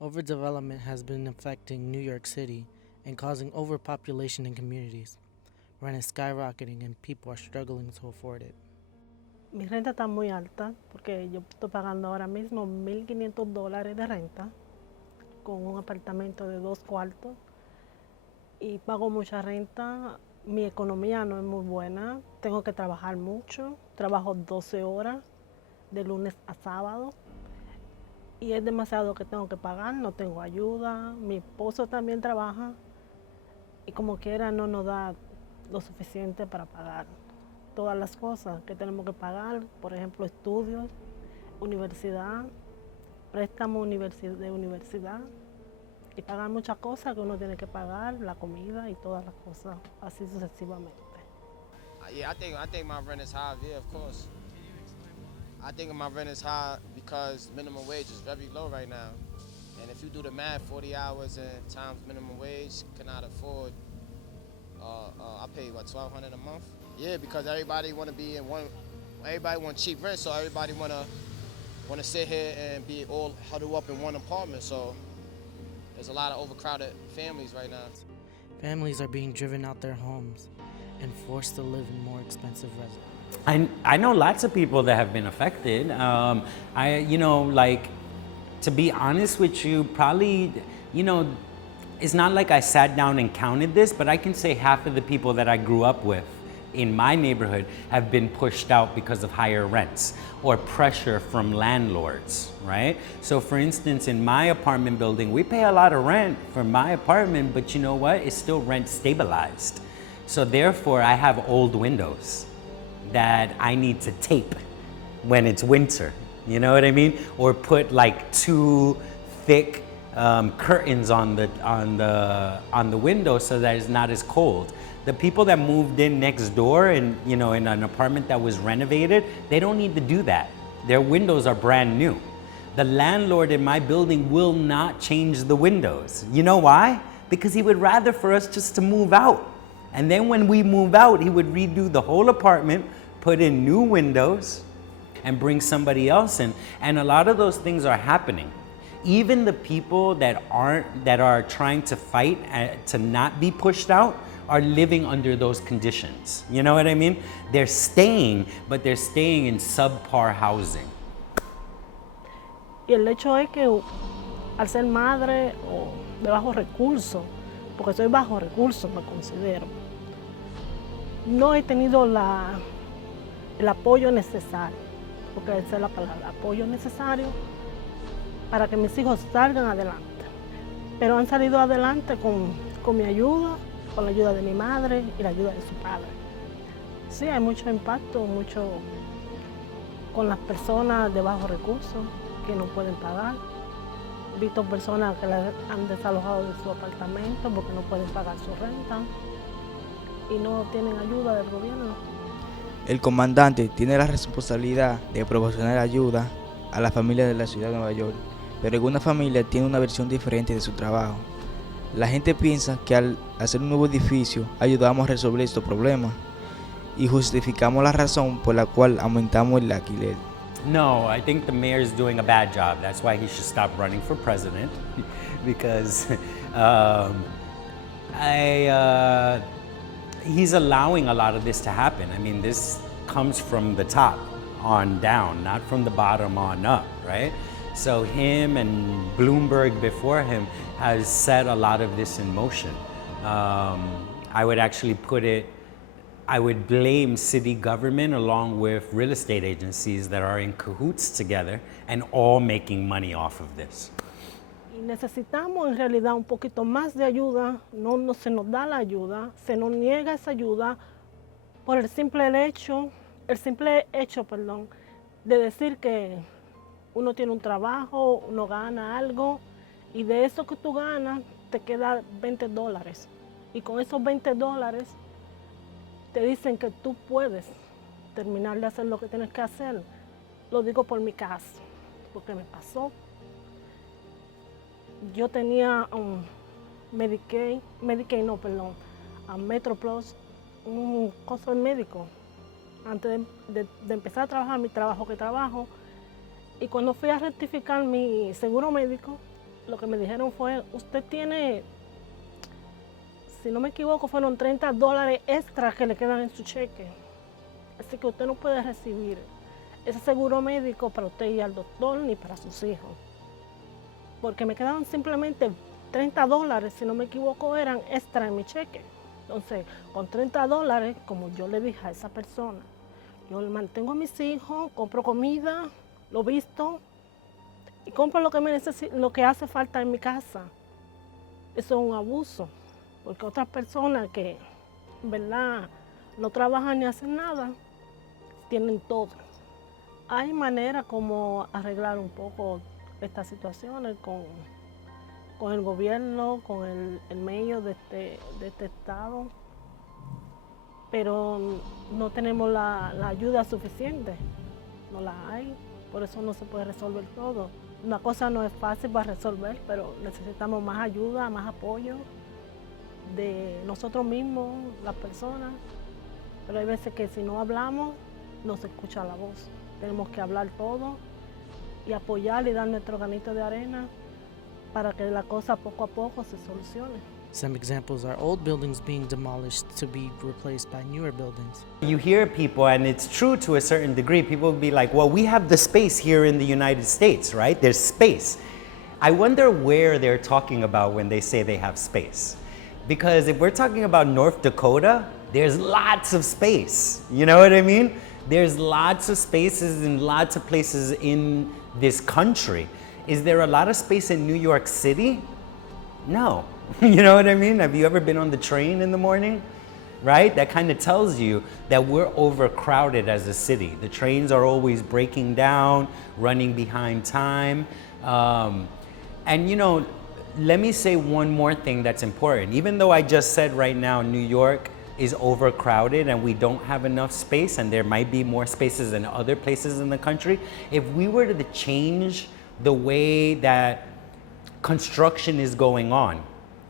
Overdevelopment has been affecting New York City and causing overpopulation in communities. Rent is skyrocketing and people are struggling to afford it. Mi renta está muy alta porque yo estoy pagando ahora mismo $1,500 de renta con un apartamento de 2 cuartos y pago mucha renta. Mi economía no es muy buena, tengo que trabajar mucho, trabajo 12 horas de lunes a sábado y es demasiado que tengo que pagar, no tengo ayuda, mi esposo también trabaja y como quiera no nos da lo suficiente para pagar todas las cosas que tenemos que pagar, por ejemplo, estudios, universidad, préstamo de universidad y pagar muchas cosas que uno tiene que pagar, la comida y todas las cosas, así sucesivamente. Yeah, I think my rent is high. Yeah, of course. I think my rent is high because minimum wage is very low right now. And if you do the math, 40 hours and times minimum wage cannot afford. I pay what, 1,200 a month? Yeah, because everybody want to be in one. Everybody want cheap rent, so everybody want to sit here and be all huddled up in one apartment. So there's a lot of overcrowded families right now. Families are being driven out their homes and forced to live in more expensive residences. I know lots of people that have been affected. Like, to be honest with you, probably, it's not like I sat down and counted this, but I can say half of the people that I grew up with in my neighborhood have been pushed out because of higher rents or pressure from landlords, right? So for instance, in my apartment building, we pay a lot of rent for my apartment, but you know what? It's still rent stabilized. So therefore, I have old windows that I need to tape when it's winter. You know what I mean? Or put like two thick curtains on the window so that it's not as cold. The people that moved in next door and in an apartment that was renovated, they don't need to do that. Their windows are brand new. The landlord in my building will not change the windows. You know why? Because he would rather for us just to move out. And then when we move out, he would redo the whole apartment, put in new windows, and bring somebody else in. And a lot of those things are happening. Even the people that are trying to fight to not be pushed out are living under those conditions. You know what I mean? They're staying, but they're staying in subpar housing. Y el hecho es que al ser madre o de bajos recursos, porque soy bajo recursos me considero, no he tenido el apoyo necesario, porque esa es la palabra, apoyo necesario para que mis hijos salgan adelante. Pero han salido adelante con mi ayuda, con la ayuda de mi madre y la ayuda de su padre. Sí, hay mucho impacto, mucho con las personas de bajos recursos que no pueden pagar. He visto personas que las han desalojado de su apartamento porque no pueden pagar su renta y no tienen ayuda del gobierno. El comandante tiene la responsabilidad de proporcionar ayuda a las familias de la ciudad de Nueva York, pero alguna familia tiene una versión diferente de su trabajo. La gente piensa que al hacer un nuevo edificio ayudamos a resolver estos problemas y justificamos la razón por la cual aumentamos el alquiler. No, I think the mayor's doing a bad job. That's why he should stop running for president, because he's allowing a lot of this to happen. I mean, this comes from the top on down, not from the bottom on up, right? So him and Bloomberg before him has set a lot of this in motion. I would actually I would blame city government along with real estate agencies that are in cahoots together and all making money off of this. Y necesitamos en realidad un poquito más de ayuda, no se nos da la ayuda, se nos niega esa ayuda por el simple hecho, de decir que uno tiene un trabajo, uno gana algo y de eso que tú ganas te queda $20. Y con esos $20 te dicen que tú puedes terminar de hacer lo que tienes que hacer. Lo digo por mi caso, porque me pasó. Yo tenía un Metro Plus, un costo médico, antes de empezar a trabajar mi trabajo que trabajo. Y cuando fui a rectificar mi seguro médico, lo que me dijeron fue, usted tiene, si no me equivoco, fueron $30 extras que le quedan en su cheque. Así que usted no puede recibir ese seguro médico para usted ir al doctor ni para sus hijos. Porque me quedaban simplemente $30, si no me equivoco, eran extra en mi cheque. Entonces, con $30, como yo le dije a esa persona, yo le mantengo a mis hijos, compro comida, lo visto y compro lo que lo que hace falta en mi casa. Eso es un abuso, porque otras personas que, en verdad, no trabajan ni hacen nada, tienen todo. Hay maneras como arreglar un poco estas situaciones con el gobierno, con el medio de este estado, pero no tenemos la ayuda suficiente, no la hay, por eso no se puede resolver todo. Una cosa no es fácil para resolver, pero necesitamos más ayuda, más apoyo de nosotros mismos, las personas, pero hay veces que si no hablamos, no se escucha la voz. Tenemos que hablar todo y apoyar y dar nuestro granito de arena para que la cosa poco a poco se solucione. Some examples are old buildings being demolished to be replaced by newer buildings. You hear people, and it's true to a certain degree, people will be like, well, we have the space here in the United States, right? There's space. I wonder where they're talking about when they say they have space. Because if we're talking about North Dakota, there's lots of space. You know what I mean? There's lots of spaces in lots of places in this country. Is there a lot of space in New York City? No. You know what I mean? Have you ever been on the train in the morning? Right? That kind of tells you that we're overcrowded as a city. The trains are always breaking down, running behind time. And you know, let me say one more thing that's important. Even though I just said right now New York is overcrowded and we don't have enough space, and there might be more spaces in other places in the country, if we were to change the way that construction is going on,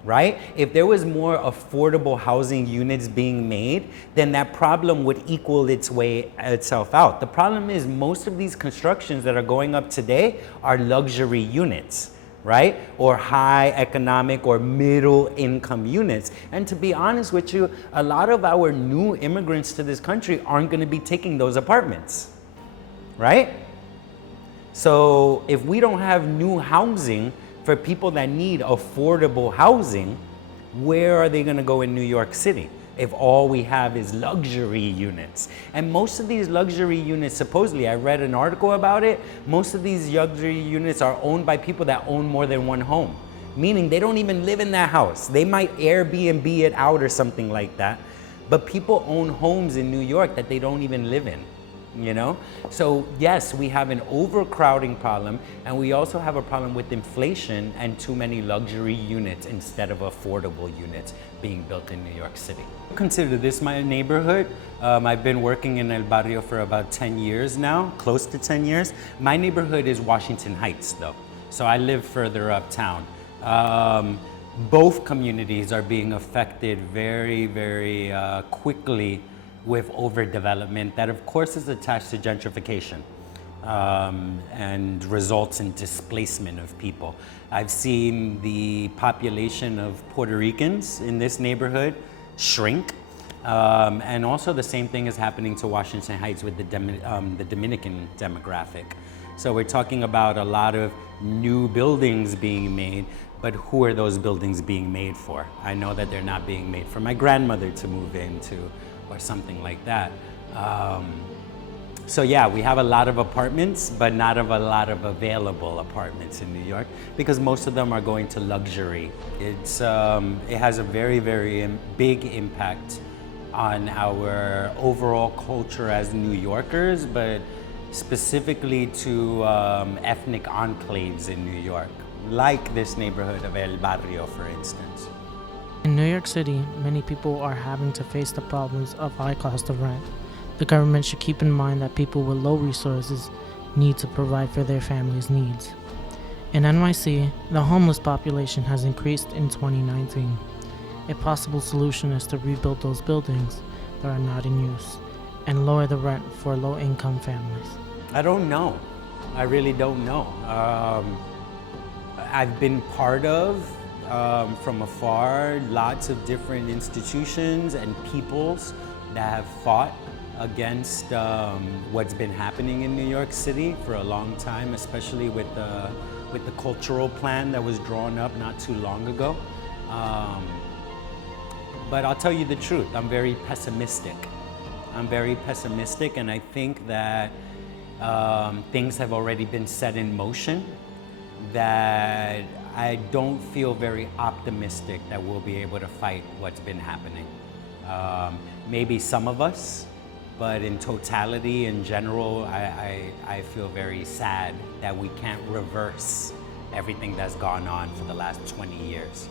right? If there was more affordable housing units being made, then that problem would equal itself out. The problem is most of these constructions that are going up today are luxury units, right? Or high economic or middle income units. And to be honest with you, a lot of our new immigrants to this country aren't going to be taking those apartments, right? So if we don't have new housing for people that need affordable housing, where are they going to go in New York City if all we have is luxury units? And most of these luxury units, supposedly, I read an article about it, most of these luxury units are owned by people that own more than one home, meaning they don't even live in that house. They might Airbnb it out or something like that, but people own homes in New York that they don't even live in. You know? So yes, we have an overcrowding problem, and we also have a problem with inflation and too many luxury units instead of affordable units being built in New York City. Consider this my neighborhood. I've been working in El Barrio for about 10 years now, close to 10 years. My neighborhood is Washington Heights though, so I live further uptown. Both communities are being affected very, very quickly with overdevelopment that of course is attached to gentrification and results in displacement of people. I've seen the population of Puerto Ricans in this neighborhood shrink, and also the same thing is happening to Washington Heights with the Dominican demographic. So we're talking about a lot of new buildings being made, but who are those buildings being made for? I know that they're not being made for my grandmother to move into, or something like that. So yeah, we have a lot of apartments, but not a lot of available apartments in New York because most of them are going to luxury. It has a very, very big impact on our overall culture as New Yorkers, but specifically to ethnic enclaves in New York, like this neighborhood of El Barrio, for instance. In New York City, many people are having to face the problems of high cost of rent. The government should keep in mind that people with low resources need to provide for their families' needs. In NYC, the homeless population has increased in 2019. A possible solution is to rebuild those buildings that are not in use and lower the rent for low-income families. I don't know. I really don't know. I've been part of, from afar, lots of different institutions and peoples that have fought against what's been happening in New York City for a long time, especially with the cultural plan that was drawn up not too long ago. But I'll tell you the truth, I'm very pessimistic. I'm very pessimistic, and I think that things have already been set in motion that I don't feel very optimistic that we'll be able to fight what's been happening. Maybe some of us, but in totality, in general, I feel very sad that we can't reverse everything that's gone on for the last 20 years.